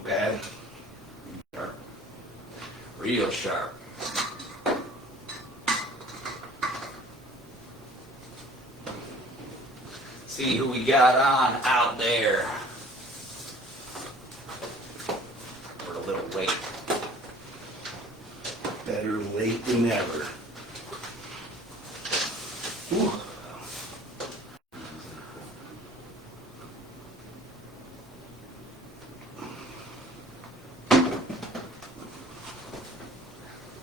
bad. Sharp. Real sharp. See who we got on out there. We're a little late. Better late than never. Ooh.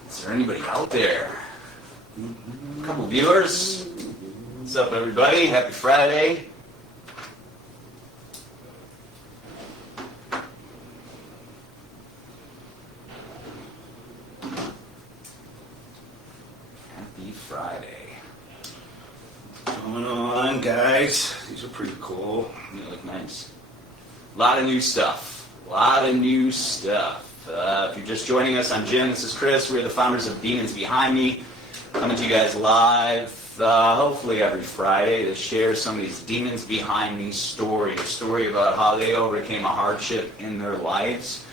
Is there anybody out there? A couple viewers. What's up, everybody? Happy Friday. Happy Friday. What's going on, guys? These are pretty cool. They look nice. A lot of new stuff. A lot of new stuff. If you're just joining us, I'm Jim. This is Chris. We're the founders of Demons Behind Me. Coming to you guys live, hopefully every Friday, to share some of these Demons Behind Me stories. A story about how they overcame a hardship in their lives.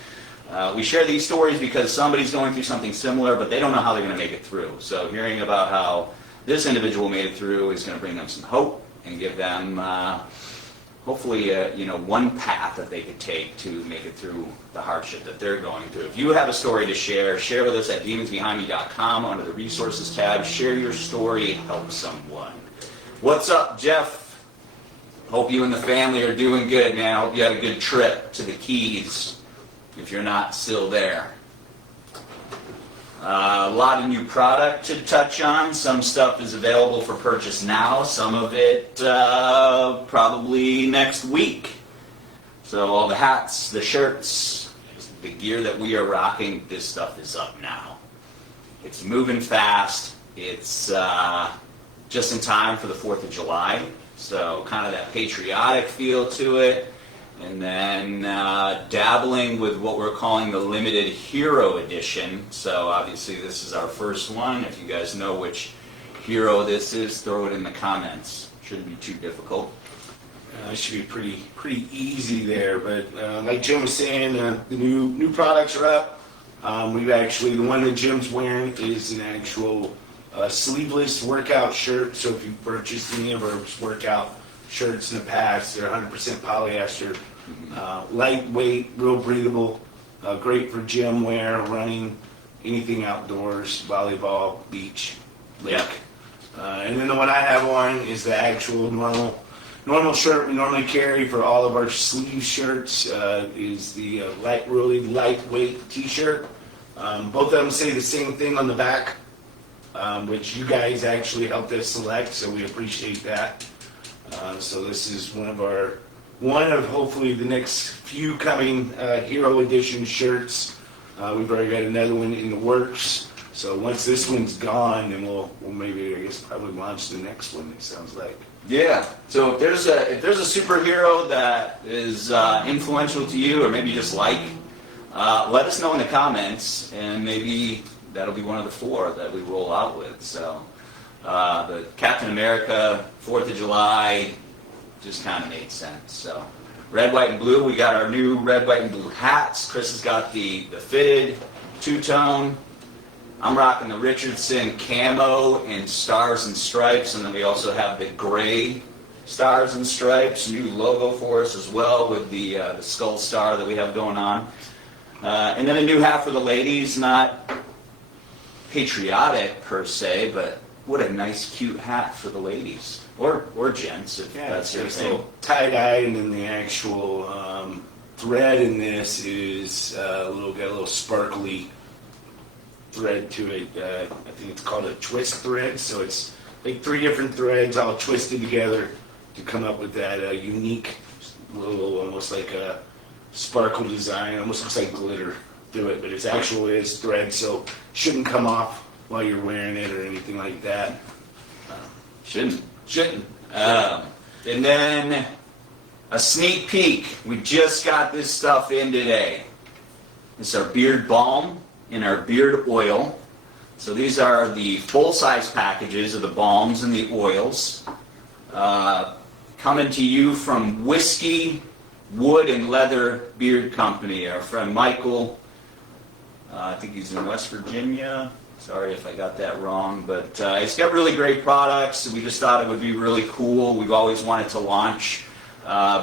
We share these stories because somebody's going through something similar, but they don't know how they're going to make it through. So hearing about how this individual made it through is going to bring them some hope and give them, hopefully, one path that they could take to make it through the hardship that they're going through. If you have a story to share, share with us at demonsbehindme.com under the resources tab. Share your story, help someone. What's up, Jeff? Hope you and the family are doing good, man. Hope you had a good trip to the Keys, if you're not still there. A lot of new product to touch on. Some stuff is available for purchase now. Some of it probably next week. So all the hats, the shirts, the gear that we are rocking, this stuff is up now. It's moving fast. It's just in time for the 4th of July. So kind of that patriotic feel to it. And then dabbling with what we're calling the limited hero edition. So obviously this is our first one. If you guys know which hero this is, throw it in the comments. Shouldn't be too difficult. It should be pretty easy there. But like Jim was saying, the new products are up. We've actually, the one that Jim's wearing is an actual sleeveless workout shirt. So if you've purchased any of our workout shirts in the past, they're 100% polyester. Lightweight, real breathable, great for gym wear, running, anything outdoors, volleyball, beach, lake. And then the one I have on is the actual normal shirt we normally carry for all of our sleeve shirts. Is the really lightweight t-shirt. Both of them say the same thing on the back, which you guys actually helped us select, so we appreciate that. So this is one of hopefully the next few coming Hero Edition shirts. We've already got another one in the works. So once this one's gone, then we'll maybe, I guess, probably launch the next one, it sounds like. Yeah. So if there's a superhero that is influential to you, or maybe you just like, let us know in the comments, and maybe that'll be one of the 4 that we roll out with. So the Captain America, 4th of July, just kind of made sense. So red, white, and blue. We got our new red, white, and blue hats. Chris has got the fitted two-tone. I'm rocking the Richardson camo in stars and stripes, and then we also have the gray stars and stripes, new logo for us as well with the skull star that we have going on. And then a new hat for the ladies, not patriotic per se, but what a nice, cute hat for the ladies. Or gents, if that's your thing. Tie-dye, and then the actual thread in this is got a little sparkly thread to it. I think it's called a twist thread, so it's like 3 different threads all twisted together to come up with that unique little, almost like a sparkle design. Almost looks like glitter through it, but it's actually is thread, so it shouldn't come off while you're wearing it or anything like that. Shouldn't. And then a sneak peek. We just got this stuff in today. It's our beard balm and our beard oil. So these are the full-size packages of the balms and the oils. Coming to you from Whiskey Wood and Leather Beard Company. Our friend Michael, I think he's in West Virginia. Sorry if I got that wrong, but he's got really great products. We just thought it would be really cool. We've always wanted to launch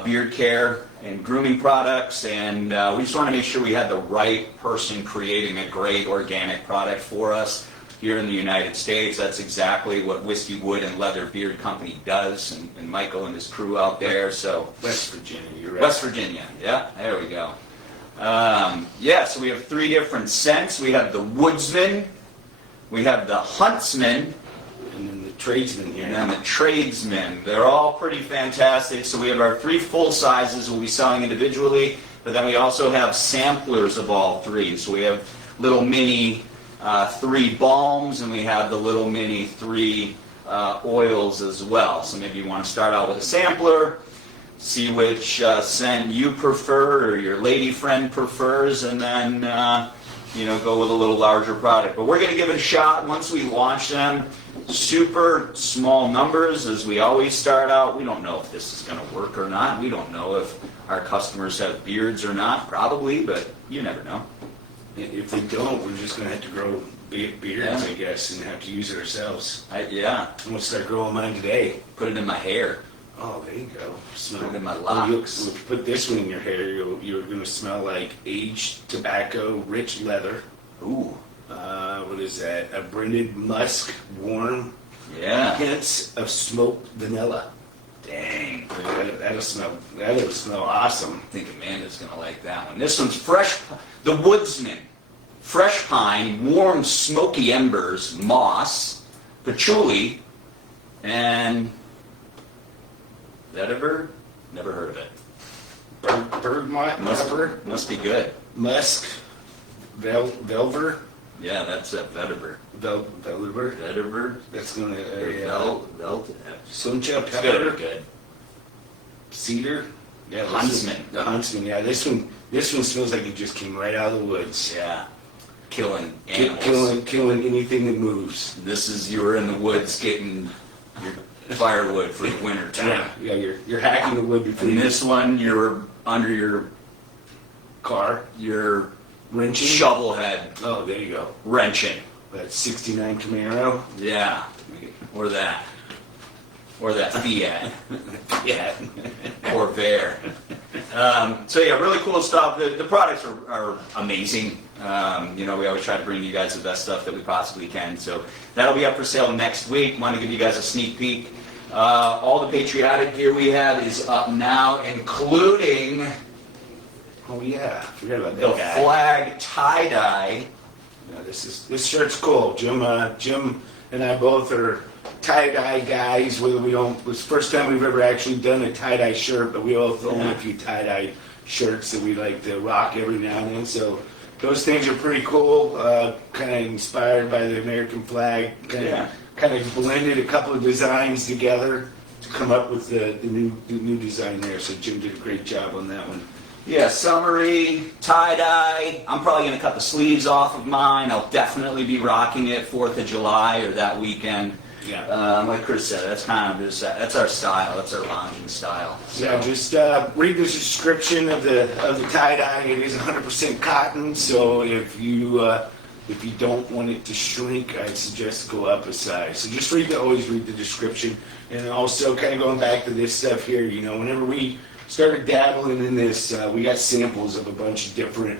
beard care and grooming products, and we just want to make sure we had the right person creating a great organic product for us here in the United States. That's exactly what Whiskey Wood and Leather Beard Company does, and Michael and his crew out there. So West Virginia, you're right. West Virginia, yeah, there we go. So we have 3 different scents. We have the Woodsman, we have the Huntsman, And then the tradesman here. and then the Tradesman. They're all pretty fantastic. So we have our 3 full sizes we'll be selling individually, but then we also have samplers of all 3. So we have little mini 3 balms, and we have the little mini 3 oils as well. So maybe you want to start out with a sampler, see which scent you prefer or your lady friend prefers, and then go with a little larger product. But we're going to give it a shot once we launch them. Super small numbers, as we always start out. We don't know if this is going to work or not. We don't know if our customers have beards or not, probably, but you never know. If they don't, we're just going to have to grow beards, Yeah. I guess, and have to use it ourselves. Yeah, I'm going to start growing mine today. put it in my hair. Oh, there you go. Smell. Put it in my Oh, locks. if you put this one in your hair, you're going to smell like aged tobacco, rich leather. Ooh, What is that? A branded musk, warm, yeah. hints of smoked vanilla. Dang. That'll smell awesome. I think Amanda's going to like that one. This one's fresh, the Woodsman. Fresh pine, warm smoky embers, moss, patchouli, and vetiver? Never heard of it. Bergamot, Must be good. musk, velver, Yeah, that's a vetiver. velver. Vetiver? That's going to It's suncha gotta pepper, be good. cedar. Yeah, Huntsman. The huntsman. Yeah, this one smells like it just came right out of the woods. Yeah. Killing animals. Killing anything that moves. This is, you were in the woods getting your firewood for the winter time. Yeah, you're hacking the wood before And you this one, you're under your wrenching. shovel head Oh, there you go. wrenching. That 69 Camaro. Yeah. Or that. Or that Fiat. Yeah. Or Bear. Really cool stuff. The products are amazing. We always try to bring you guys the best stuff that we possibly can. So that'll be up for sale next week. Want to give you guys a sneak peek. All the patriotic gear we have is up now, including Oh yeah, forget about the that guy. flag tie-dye. Yeah, this shirt's cool. Jim and I both are tie-dye guys. Whether we don't, it's the first time we've ever actually done a tie-dye shirt, but we both own a few tie-dye shirts that we like to rock every now and then. So those things are pretty cool. Kind of inspired by the American flag. Kind of blended a couple of designs together to come up with the new design there. So Jim did a great job on that one. Yeah, summery, tie-dye. I'm probably going to cut the sleeves off of mine. I'll definitely be rocking it 4th of July or that weekend. Yeah. Like Chris said, that's kind of that's our style. That's our lounging style. So, Yeah, just read the description of the tie-dye. It is 100% cotton, so if you don't want it to shrink, I'd suggest go up a size. So just always read the description. And also kind of going back to this stuff here, whenever we started dabbling in this, we got samples of a bunch of different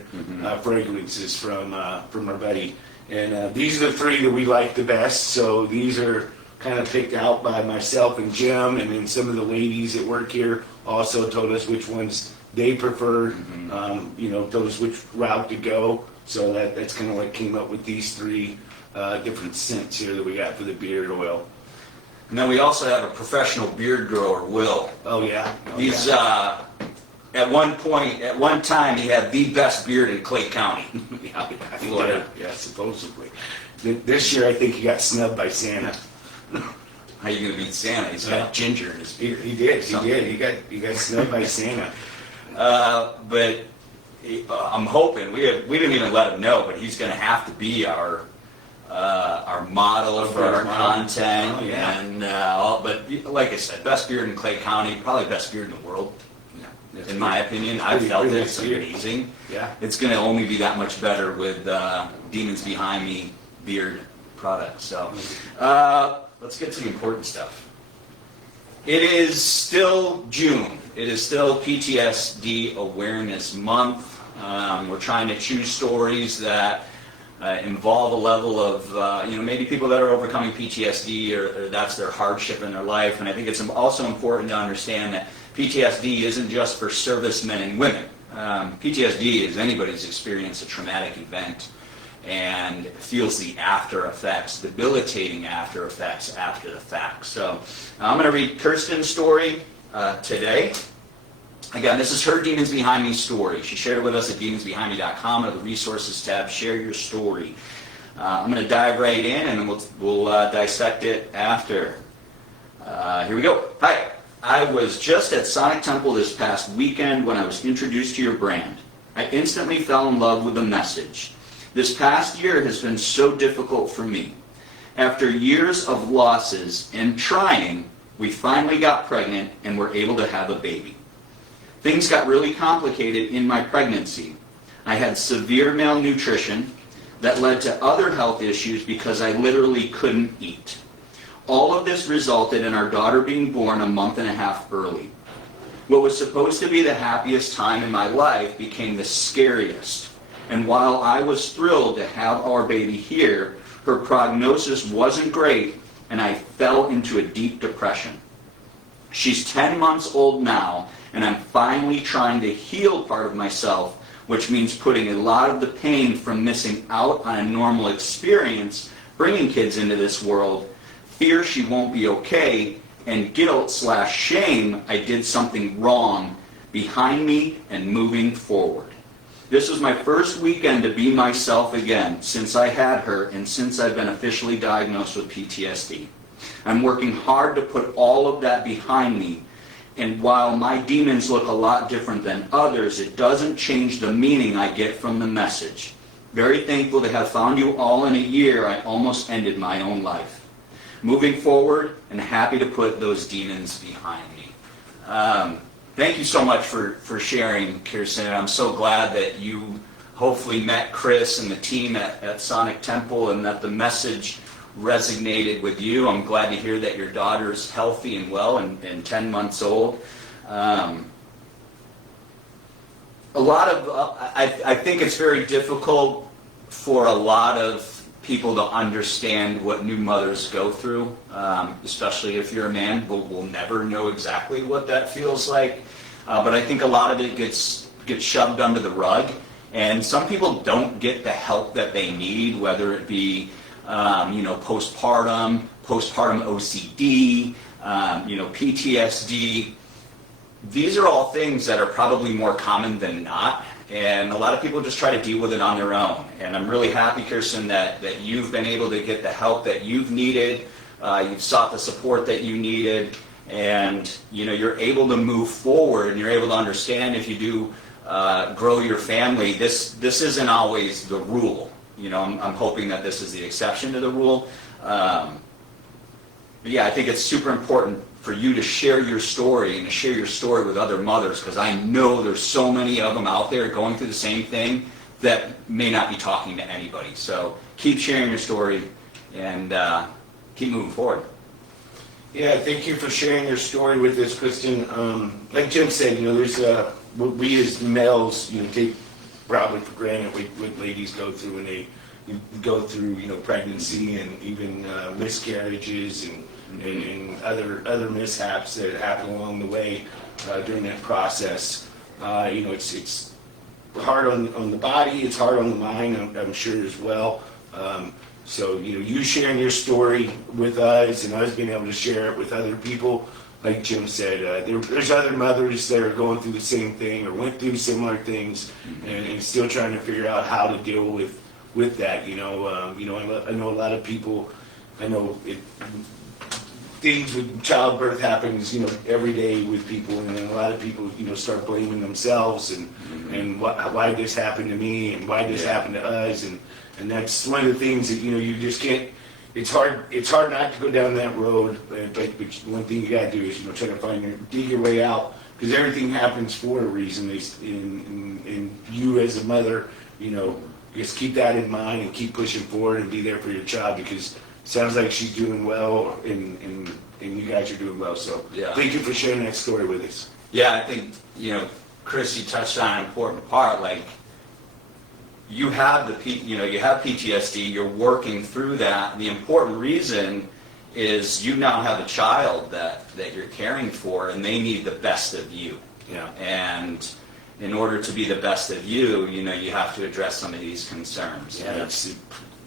fragrances from our buddy. And these are the 3 that we like the best. So these are kind of picked out by myself and Jim, and then some of the ladies that work here also told us which ones they preferred, told us which route to go. So that's kind of what came up with these 3 different scents here that we got for the beard oil. and then we also have a professional beard grower, Will. Oh, yeah. He's at one time, he had the best beard in Clay County, Florida. Yeah, supposedly. This year, I think he got snubbed by Santa. How you gonna beat Santa? He's got ginger in his beard. He did. He got snubbed by Santa. But I'm hoping we didn't even let him know, but he's going to have to be our model for our content. Oh, yeah. And but like I said, best beard in Clay County, probably best beard in the world. Yeah, in my opinion. I've felt it. It's amazing. Yeah. It's going to only be that much better with Demons Behind Me beard products. So let's get to the important stuff. It is still June. It is still PTSD Awareness Month. We're trying to choose stories that involve a level of, maybe people that are overcoming PTSD or that's their hardship in their life. And I think it's also important to understand that PTSD isn't just for servicemen and women. PTSD is anybody's experienced a traumatic event and feels the after effects, debilitating after effects after the fact. So I'm going to read Kirsten's story today. Again, this is her Demons Behind Me story. She shared it with us at demonsbehindme.com under the resources tab. Share your story. I'm going to dive right in and then we'll dissect it after. Here we go. Hi. I was just at Sonic Temple this past weekend when I was introduced to your brand. I instantly fell in love with the message. This past year has been so difficult for me. After years of losses and trying, we finally got pregnant and were able to have a baby. Things got really complicated in my pregnancy. I had severe malnutrition that led to other health issues because I literally couldn't eat. All of this resulted in our daughter being born a month and a half early. What was supposed to be the happiest time in my life became the scariest. And while I was thrilled to have our baby here, her prognosis wasn't great and I fell into a deep depression. She's 10 months old now, and I'm finally trying to heal part of myself, which means putting a lot of the pain from missing out on a normal experience, bringing kids into this world, fear she won't be okay, and guilt/shame I did something wrong behind me and moving forward. This was my first weekend to be myself again since I had her and since I've been officially diagnosed with PTSD. I'm working hard to put all of that behind me, and while my demons look a lot different than others, it doesn't change the meaning I get from the message. Very thankful to have found you all in a year I almost ended my own life. Moving forward and happy to put those demons behind me. Thank you so much for sharing, Kirsten. I'm so glad that you hopefully met Chris and the team at Sonic Temple and that the message resonated with you. I'm glad to hear that your daughter's healthy and well and 10 months old. I think it's very difficult for a lot of people to understand what new mothers go through, especially if you're a man. We'll never know exactly what that feels like, but I think a lot of it gets shoved under the rug, and some people don't get the help that they need, whether it be postpartum OCD, PTSD. These are all things that are probably more common than not. And a lot of people just try to deal with it on their own. And I'm really happy, Kirsten, that you've been able to get the help that you've needed. You've sought the support that you needed. And, you're able to move forward and you're able to understand if you do grow your family, this isn't always the rule. I'm hoping that this is the exception to the rule. But yeah, I think it's super important for you to share your story and to share your story with other mothers, because I know there's so many of them out there going through the same thing that may not be talking to anybody. So keep sharing your story and keep moving forward. Yeah, thank you for sharing your story with us, Kristen. Like Jim said, there's what we as males, take probably for granted what ladies go through when they go through, pregnancy and even miscarriages and other mishaps that happen along the way during that process. It's hard on the body, it's hard on the mind, I'm sure as well. So you sharing your story with us and us being able to share it with other people, like Jim said, there's other mothers that are going through the same thing or went through similar things and still trying to figure out how to deal with that. I know a lot of people. Things with childbirth happens, every day with people, and then a lot of people, start blaming themselves and why this happened to me and why this happened to us, and that's one of the things that you just can't. It's hard not to go down that road, but one thing you gotta do is try to dig your way out, because everything happens for a reason. And you as a mother, you know, just keep that in mind and keep pushing forward and be there for your child, because it sounds like she's doing well and you guys are doing well. So Yeah. thank you for sharing that story with us. Yeah, I think, you know, Chris, you touched on an important part. Like, you have you have PTSD. You're working through that. The important reason is you now have a child that you're caring for, and they need the best of you. Yeah. And in order to be the best of you, you know, you have to address some of these concerns. Yeah, it's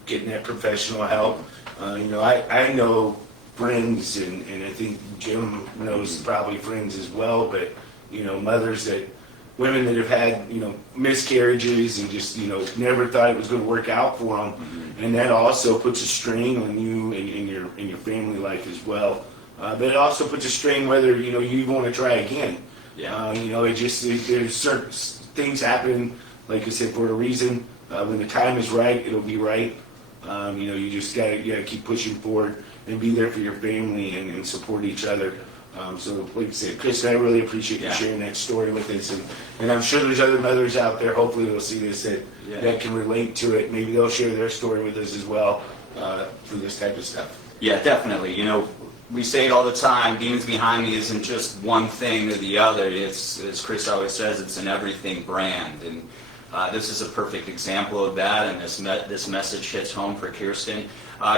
getting that professional help. You know, I know friends, and I think Jim knows probably friends as well, but, you know, women that have had, you know, miscarriages and just, you know, never thought it was going to work out for them. Mm-hmm. And that also puts a strain on you and in your family life as well. But it also puts a strain whether, you know, you want to try again. Yeah. You know, there's certain things happen, like I said, for a reason. When the time is right, it'll be right. You know, you gotta keep pushing forward and be there for your family and support each other. So, like I said, Chris, I really appreciate you sharing that story with us, and I'm sure there's other mothers out there. Hopefully, they'll see this that can relate to it. Maybe they'll share their story with us as well for this type of stuff. Yeah, definitely. You know, we say it all the time. Demons Behind Me isn't just one thing or the other. It's, as Chris always says, it's an everything brand, and this is a perfect example of that. And this message hits home for Kirsten.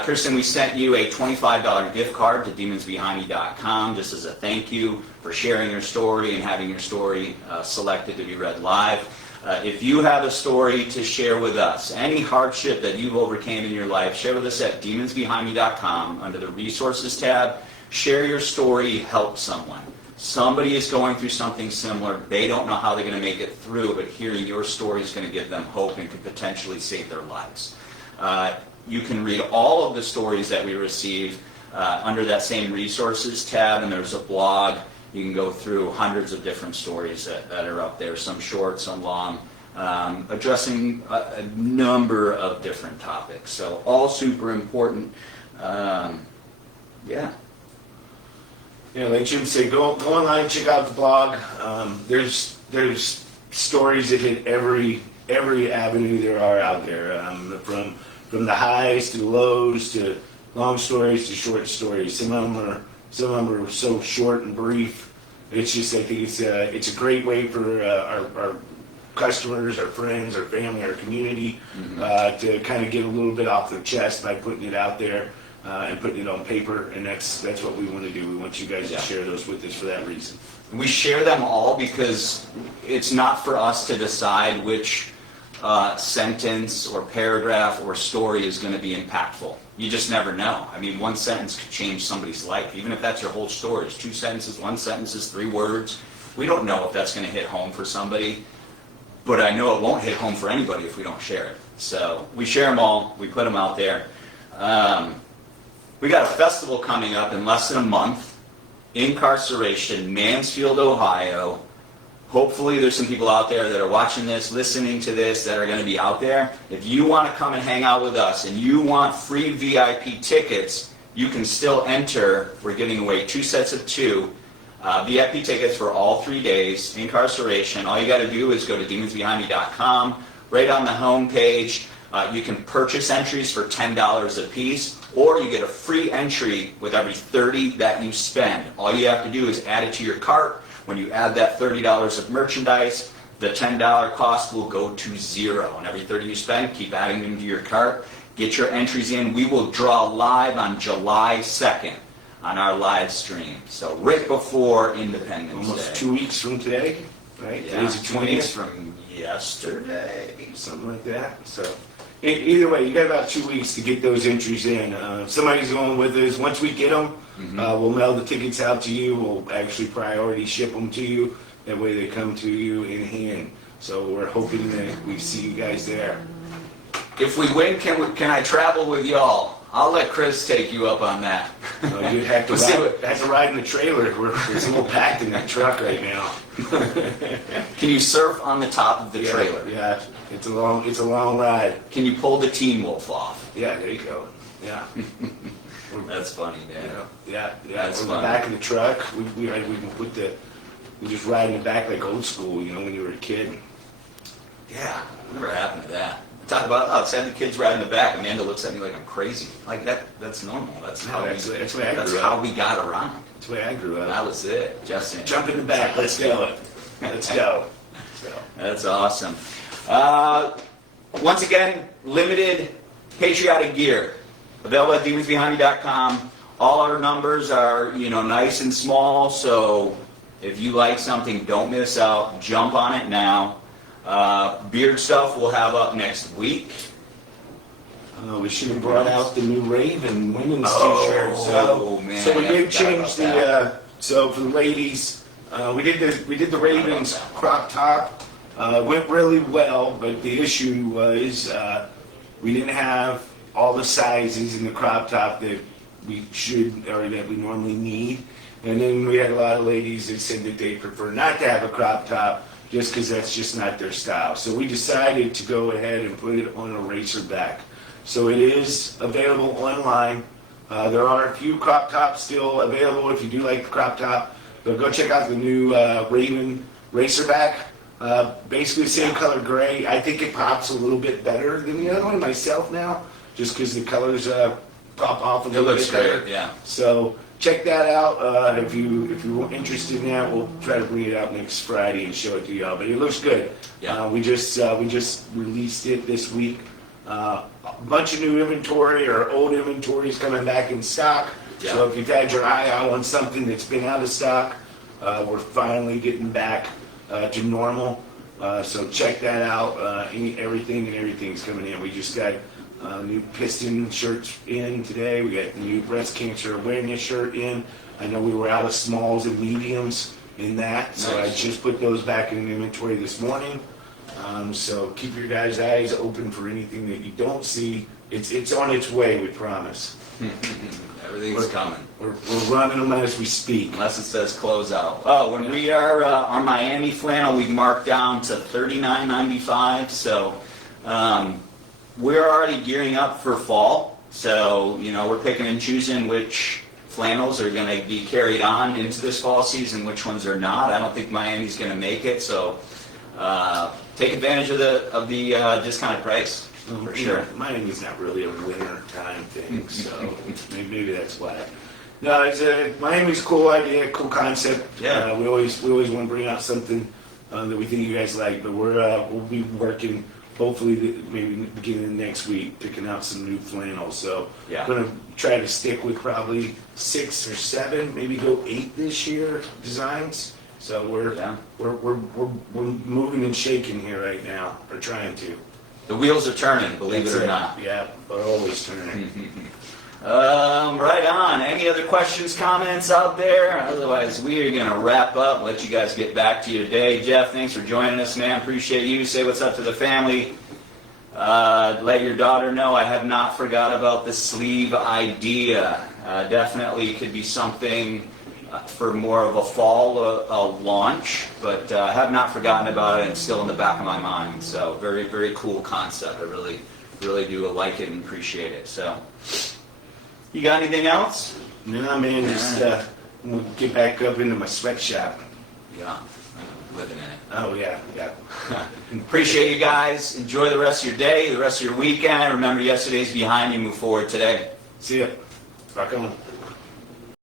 Kirsten, we sent you a $25 gift card to demonsbehindme.com just as a thank you for sharing your story and having your story selected to be read live. If you have a story to share with us, any hardship that you've overcame in your life, share with us at demonsbehindme.com under the resources tab. Share your story, help someone. Somebody is going through something similar. They don't know how they're going to make it through, but hearing your story is going to give them hope and could potentially save their lives. You can read all of the stories that we receive under that same resources tab, and there's a blog. You can go through hundreds of different stories that are up there, some short, some long, addressing a number of different topics. So all super important. Yeah. Yeah, like Jim said, go online, check out the blog. There's stories that hit every avenue there are out there, from the highs to the lows to long stories to short stories. Some of them are so short and brief. It's just, I think it's a great way for our customers, our friends, our family, our community to kind of get a little bit off their chest by putting it out there and putting it on paper. And that's what we want to do. We want you guys to share those with us for that reason. We share them all because it's not for us to decide which sentence or paragraph or story is going to be impactful. You just never know. I mean, one sentence could change somebody's life, even if that's your whole story. It's 2 sentences, 1 sentence is 3 words. We don't know if that's going to hit home for somebody, but I know it won't hit home for anybody if we don't share it. So we share them all. We put them out there. We got a festival coming up in less than a month. Incarceration, Mansfield, Ohio. Hopefully there's some people out there that are watching this, listening to this, that are going to be out there. If you want to come and hang out with us and you want free VIP tickets, you can still enter. We're giving away 2 sets of 2 VIP tickets for all 3 days. Incarceration. All you got to do is go to demonsbehindme.com. Right on the home page, you can purchase entries for $10 a piece, or you get a free entry with every $30 that you spend. All you have to do is add it to your cart. When you add that $30 of merchandise, the $10 cost will go to 0. And every $30 you spend, keep adding them to your cart. Get your entries in. We will draw live on July 2nd on our live stream. So right before Independence Day. Almost 2 weeks from today, right? Yeah, Today's the 2 weeks 20th. from yesterday. Something like that. So either way, you got about 2 weeks to get those entries in. Somebody's going with us. Once we get them, we'll mail the tickets out to you. We'll actually priority ship them to you. That way they come to you in hand. So we're hoping that we see you guys there. If we win, can I travel with y'all? I'll let Chris take you up on that. You'd have to ride in the trailer. It's a little packed in that truck right now. Can you surf on the top of the trailer? Yeah, it's a long ride. Can you pull the Teen Wolf off? Yeah, there you go. Yeah. That's funny, man. Yeah. That's On the funny. back of the truck, we can put the and just ride in the back like old school, you know, when you were a kid. Yeah, whatever happened to that? Talk about, oh, 7 kids riding in the back. Amanda looks at me like I'm crazy. Like that's normal. That's how that's we, the way I that's grew how up. we got around. That's the way I grew up. That was it. Justin. Jump in the back. Let's go. Let's go. So. That's awesome. Once again, limited patriotic gear. Available at demonsbehindme.com. All our numbers are, nice and small, so if you like something, don't miss out. Jump on it now. Beard stuff we'll have up next week. We should have brought out the new Raven women's Oh, t-shirt. So, man, so we I did forgot change about the. So for the ladies, we did the Ravens crop top. Went really well, but the issue was we didn't have all the sizes in the crop top that we should or that we normally need. And then we had a lot of ladies that said that they prefer not to have a crop top just because that's just not their style. So we decided to go ahead and put it on a racer back. So it is available online. There are a few crop tops still available if you do like the crop top. But go check out the new Raven Racerback. Basically the same color gray. I think it pops a little bit better than the other one myself now, just because the colors pop off a little bit better. Great, yeah. So check that out. If you're interested in that, we'll try to bring it out next Friday and show it to y'all. But it looks good. Yeah. We just released it this week. A bunch of new inventory or old inventory is coming back in stock. Yeah. So if you've had your eye out on something that's been out of stock, we're finally getting back to normal. So check that out. Everything's coming in. We just got new piston shirts in today. We got the new breast cancer awareness shirt in. I know we were out of smalls and mediums in that, so Nice. I just put those back in inventory this morning. So keep your guys' eyes open for anything that you don't see. It's on its way, we promise. Everything's coming. We're running them as we speak. Unless it says close out. Oh, when we are our Miami flannel, we marked down to $39.95. So we're already gearing up for fall. So we're picking and choosing which flannels are going to be carried on into this fall season, which ones are not. I don't think Miami's going to make it. So take advantage of the discounted price. For sure. Miami's not really a winter time thing, so maybe that's why. No, Miami's a cool idea, cool concept. Yeah. We always want to bring out something that we think you guys like, but we'll be working hopefully maybe in the beginning of next week, picking out some new flannels. So Yeah. we're gonna try to stick with probably 6 or 7, maybe go 8 this year designs. So we're moving and shaking here right now. We're trying to. The wheels are turning, believe That's it or not. Yeah, we're always turning. Right on. Any other questions, comments out there? Otherwise, we are going to wrap up, let you guys get back to your day. Jeff, thanks for joining us, man. Appreciate you. Say what's up to the family. Let your daughter know I have not forgot about the sleeve idea. Definitely could be something for more of a fall launch, but I have not forgotten about it. It's still in the back of my mind. So very, very cool concept. I really, really do like it and appreciate it. So, you got anything else? No, man, just we'll get back up into my sweatshop. Yeah, I'm living in it. Oh, yeah. Appreciate you guys. Enjoy the rest of your day, the rest of your weekend. Remember, yesterday's behind you. Move forward today. See ya. Rock on.